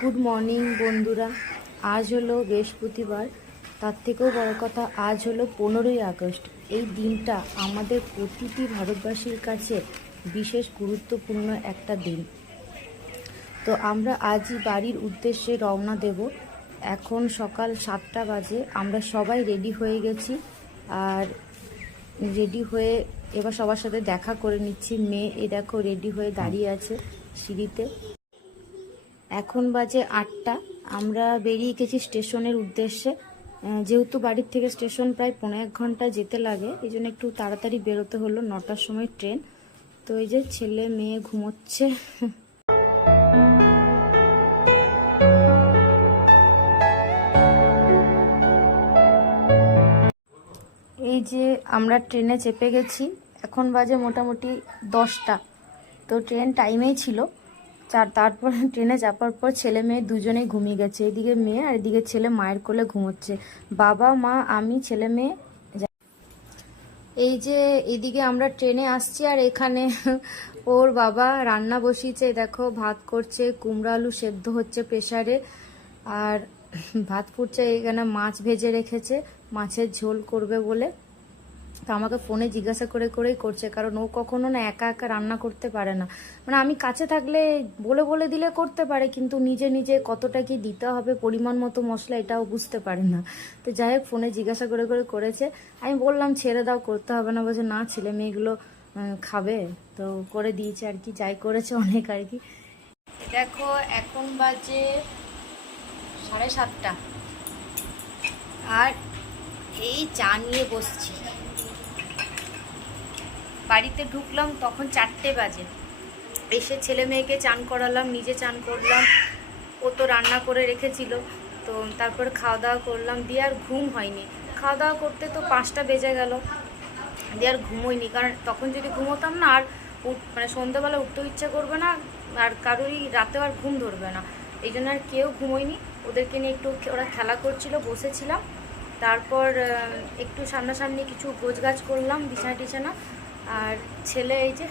Good morning বন্ধুরা। আজ হলো বৃহস্পতিবার, তার থেকেও বড় কথা আজ হলো 15ই আগস্ট। এই দিনটা আমাদের প্রতিটি ভারতবাসীর কাছে বিশেষ গুরুত্বপূর্ণ একটা দিন। তো আমরা আজই বাড়ির উদ্দেশ্যে রওনা দেব। এখন সকাল 7টা বাজে। আমরা সবাই রেডি হয়ে গেছি, আর রেডি হয়ে এবার সবার সাথে দেখা করে নিচ্ছি। মেয়ে এ দেখো রেডি হয়ে দাঁড়িয়ে আছে সিঁড়িতে। এখন বাজে 8টা। আমরা বেরিয়ে গেছি স্টেশনের উদ্দেশ্যে। যেহেতু বাড়ির থেকে স্টেশন প্রায় 1.5 ঘন্টা যেতে লাগে, এই জন্য একটু তাড়াতাড়ি বেরোতে হলো। 9টার সময় ট্রেন। তো এই যে ছেলে মেয়ে ঘুমোচ্ছে। এই যে আমরা ট্রেনে চেপে গেছি। এখন বাজে মোটামুটি 10টা। তো ট্রেন টাইমেই ছিল। তারপর ট্রেনে চাপার পর ছেলে মেয়ে দুজনেই ঘুমিয়ে গেছে। এদিকে মেয়ে আর এদিকে ছেলে মায়ের কোলে ঘুমোচ্ছে। বাবা মা আমি ছেলে মেয়ে। এই যে এদিকে আমরা ট্রেনে আসছি, আর এখানে ওর বাবা রান্না বসিয়েছে। দেখো ভাত করছে, কুমড়ো আলু সেদ্ধ হচ্ছে প্রেসারে, আর ভাত ফুটছে। এখানে মাছ ভেজে রেখেছে, মাছের ঝোল করবে বলে। তো আমাকে ফোনে জিজ্ঞাসা করে করেই করছে, কারণ ও কখনো না একা একা রান্না করতে পারে না। মানে আমি কাছে থাকলে বলে বলে দিলে করতে পারে, কিন্তু নিজে নিজে কতটা কি দিতে হবে, পরিমাণ মতো মশলা, এটাও বুঝতে পারে না। তো যাই হোক, ফোনে জিজ্ঞাসা করে করে করেছে। আমি বললাম ছেড়ে দাও, করতে হবে না। বলছে না, ছেলে মেয়েগুলো খাবে। তো করে দিয়েছে আর কি, যাই করেছে অনেক আর কি। দেখো এখন বাজে 7:30, আর এই চা নিয়ে বসছি। বাড়িতে ঢুকলাম তখন 4টে বাজে। এসে ছেলে মেয়েকে চান করালাম, নিজে চান করলাম। ও তো রান্না করে রেখেছিল। তো তারপর খাওয়া দাওয়া করলাম, দিয়ে আর ঘুম হয়নি। খাওয়া দাওয়া করতে তো 5টা বেজে গেল, দিয়ে আর ঘুমোইনি। কারণ তখন যদি ঘুমোতাম না, আর মানে সন্ধ্যাবেলা উঠতেও ইচ্ছা করবে না, আর কারোরই রাতেও আর ঘুম ধরবে না। এই জন্য আর কেউ ঘুমোয়নি। ওদেরকে নিয়ে একটু ওরা খেলা করছিল, বসেছিলাম। তারপর একটু সামনাসামনি কিছু গোছগাছ করলাম, বিছানা টিছানা। আর ছেলে এই যে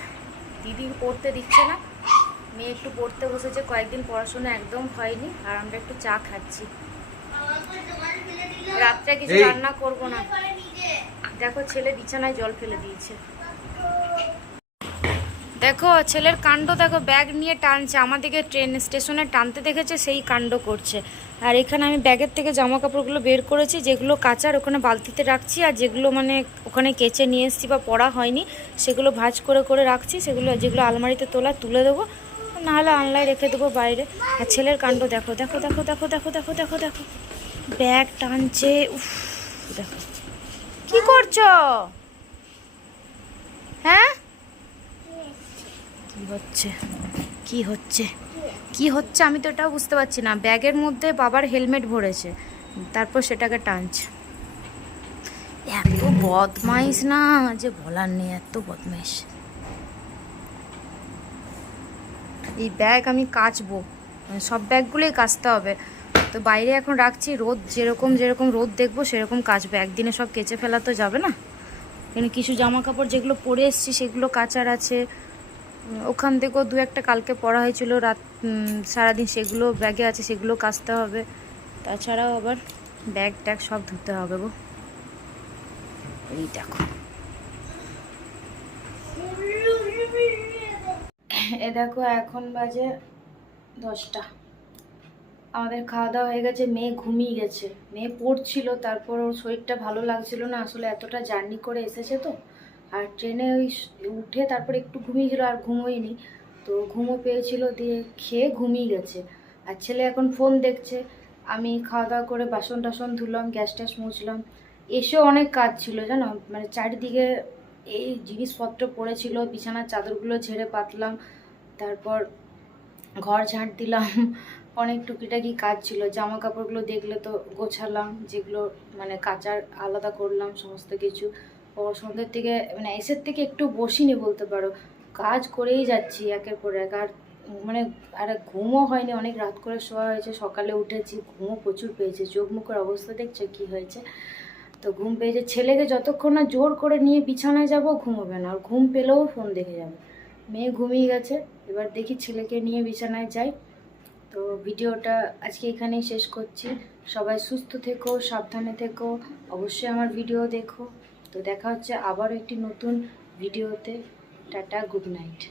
দিদি পড়তে দিচ্ছে না, মেয়ে একটু পড়তে বসেছে। কয়েকদিন পড়াশোনা একদম হয়নি, আর আমরা একটু চা খাচ্ছি। রাত্রে কিছু রান্না করব না। দেখো ছেলে বিছানায় জল ফেলে দিয়েছে। দেখো ছেলের কাণ্ড দেখো, ব্যাগ নিয়ে টানছে আমাদেরকে। ট্রেন স্টেশনে টানতে দেখেছে, সেই কাণ্ড করছে। আর এখানে আমি ব্যাগের থেকে জামা কাপড়গুলো বের করেছি, যেগুলো কাচার ওখানে বালতিতে রাখছি, আর যেগুলো মানে ওখানে কেচে নিয়ে এসেছি বা পরা হয়নি সেগুলো ভাঁজ করে করে রাখছি। সেগুলো যেগুলো আলমারিতে তোলা তুলে দেবো, নাহলে আনলায় রেখে দেবো বাইরে। আর ছেলের কাণ্ড দেখো দেখো দেখো দেখো দেখো দেখো দেখো দেখো, ব্যাগ টানছে। উফ, দেখো কি করছো? হ্যাঁ, কি হচ্ছে কি হচ্ছে কি হচ্ছে আমি তো এটাও বুঝতে পারছি না। ব্যাগের মধ্যে বাবার হেলমেট ভরেছে, তারপর সেটাকে টানছে। এত বদমাইশ না যে বলার নেই, এত বদমাইশ। এই ব্যাগ আমি কাচবো, সব ব্যাগগুলোই কাচতে হবে। তো বাইরে এখন রাখছি, রোদ যেরকম যেরকম রোদ দেখবো সেরকম কাচবো। একদিনে সব কেচে ফেলা তো যাবে না। এখানে কিছু জামা কাপড় যেগুলো পরে এসছি সেগুলো কাচার আছে। ওখান থেকেও 2-1টা কালকে পড়া হয়েছিল রাত সারাদিন, সেগুলো ব্যাগে আছে, সেগুলো কাচতে হবে। তাছাড়াও আবার ব্যাগ ট্যাগ সব ধুতে হবে গো। এই দেখো, এ দেখো এখন বাজে 10টা। আমাদের খাওয়া দাওয়া হয়ে গেছে, মেয়ে ঘুমিয়ে গেছে। মেয়ে পড়ছিল, তারপর ওর শরীরটা ভালো লাগছিল না, আসলে এতটা জার্নি করে এসেছে তো। আর ট্রেনে ওই উঠে তারপর একটু ঘুমিয়েছিল, আর ঘুমোয়নি। তো ঘুমও পেয়েছিল, দিয়ে খেয়ে ঘুমিয়ে গেছে। আর ছেলে এখন ফোন দেখছে। আমি খাওয়া দাওয়া করে বাসন টাসন ধুলাম, গ্যাস ট্যাস মুছলাম। এসেও অনেক কাজ ছিল জানো, মানে চারিদিকে এই জিনিসপত্র পড়েছিল। বিছানার চাদরগুলো ঝেড়ে পাতলাম, তারপর ঘর ঝাঁট দিলাম। অনেক টুকিটাকি কাজ ছিল। জামা কাপড়গুলো দেখলে তো গোছালাম, যেগুলো মানে কাচার আলাদা করলাম সমস্ত কিছু। ও সন্ধ্যের থেকে মানে এসের থেকে একটু বসিনি বলতে পারো, কাজ করেই যাচ্ছি একের পর এক। আর মানে আর ঘুমও হয়নি, অনেক রাত করে শোয়া হয়েছে। সকালে উঠেছি, ঘুমও প্রচুর পেয়েছে। চোখ মুখের অবস্থা দেখছো কি হয়েছে। তো ঘুম পেয়েছে। ছেলেকে যতক্ষণ না জোর করে নিয়ে বিছানায় যাব ঘুমোবে না, আর ঘুম পেলেও ফোন দেখে যাবে। মেয়ে ঘুমিয়ে গেছে। এবার দেখি ছেলেকে নিয়ে বিছানায় যাই। তো ভিডিওটা আজকে এখানেই শেষ করছি। সবাই সুস্থ থেকো, সাবধানে থেকো, অবশ্যই আমার ভিডিও দেখো। তো দেখা হচ্ছে আবারও একটি নতুন ভিডিওতে। Tata, good night.